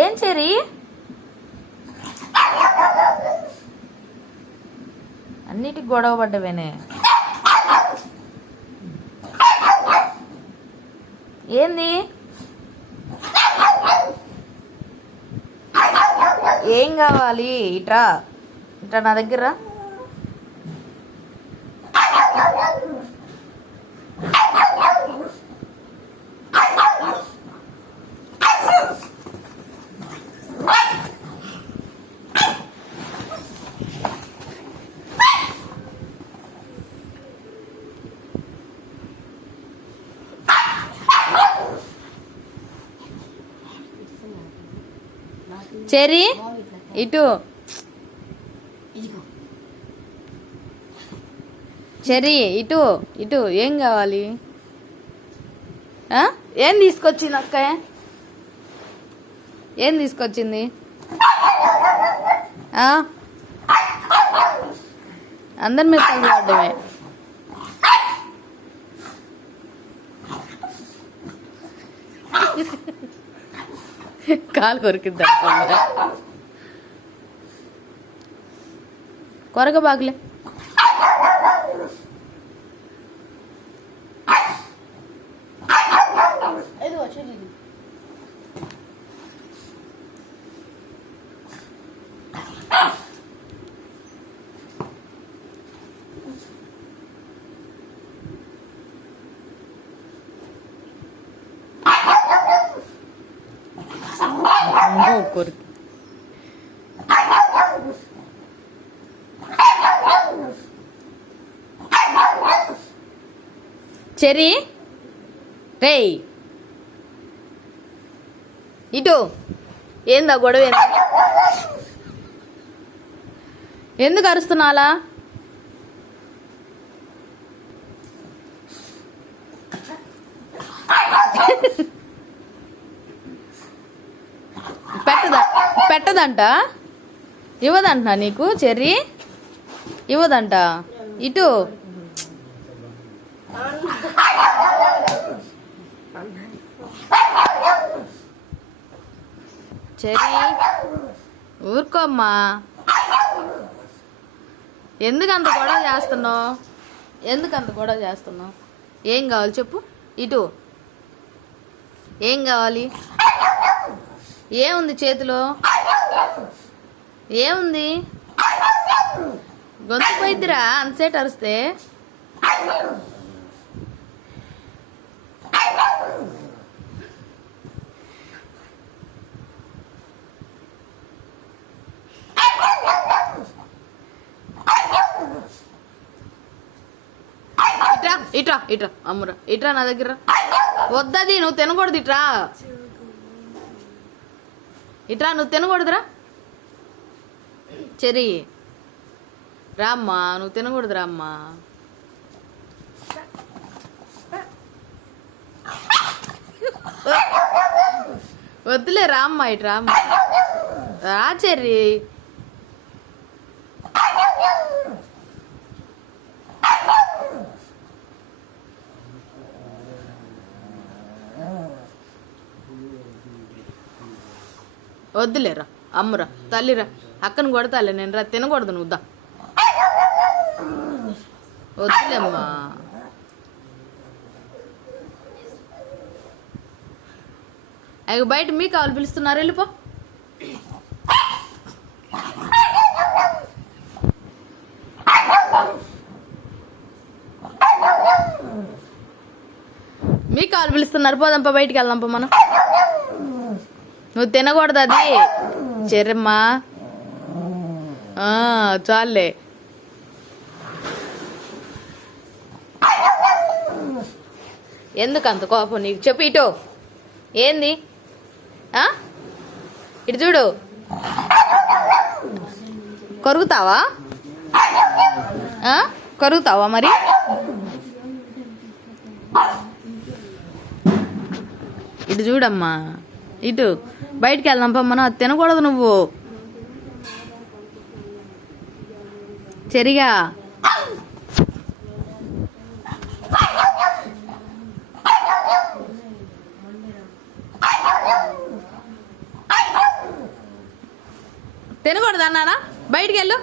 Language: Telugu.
ఏం చెరి? అన్నిటికి గొడవ పడ్డవేనే. ఏంది? ఏం కావాలి? ఇట్రా ఇట్రా నా దగ్గర చెరి ఇటు. చెరి ఇటు ఇటు. ఏం కావాలి? ఆ? ఏం తీసుకొచ్చింది అక్క? ఏం తీసుకొచ్చింది? ఆ? అందరి మీద తగలడమే కాలు కొరికిద్దా కొరక బాగులే ఇదిగో చెల్లి అమ్మో, కొరికి చెరి రేయ్ ఇటు ఏందా గొడవ ఎందుకు అరుస్తున్నాలా పెట్టదంట. ఇవ్వదంట నీకు చెర్రీ? ఇవ్వదంట. ఇటు. చెర్రీ ఊరుకోమ్మా. ఎందుకంత గొడవ చేస్తున్నావు? ఎందుకంత గొడవ చేస్తున్నావు? ఏం కావాలి చెప్పు. ఇటు. ఏం కావాలి? ఏముంది చేతిలో? ఏముంది? గొంతు పోయిద్దిరా అంతసేట అరిస్తే. ఇట్రా ఇట్రా అమ్మరా అమ్మురా ఇట్రా నా దగ్గర. వద్దది నువ్వు తినకూడదు ఇట్రా. ఇట్రా నువ్వు తినకూడదురా. చెరి రామ్మా నువ్వు తినకూడదురా అమ్మా. వద్దులే రామ్మా ఇటు రామ్మా. చెర్రీ. వద్దులేరా అమ్మురా తల్లిరా అక్కను కొడతాలే నేను రా తినకూడదు నువ్వు దా. వద్దులేమ్మా. అవి బయట మీ కావాలి పిలుస్తున్నారు వెళ్ళిపో. మీ కావాలి పిలుస్తున్నారు పోదాంపా బయటికి వెళ్దాంపా మనం. నువ్వు తినకూడదు అది. చెర్రమ్మా. చాలే. ఎందుకు అంత కోపం నీకు? చెప్పు ఇటు. ఏంది? ఇటు చూడు. కొరుగుతావా కొరుగుతావా మరి? ఇటు చూడమ్మా. ఇటు బయటికి వెళ్దాం మనం అది తినకూడదు నువ్వు. చెరిగా. తినకూడదు అన్నానా? బయటికి వెళ్ళు.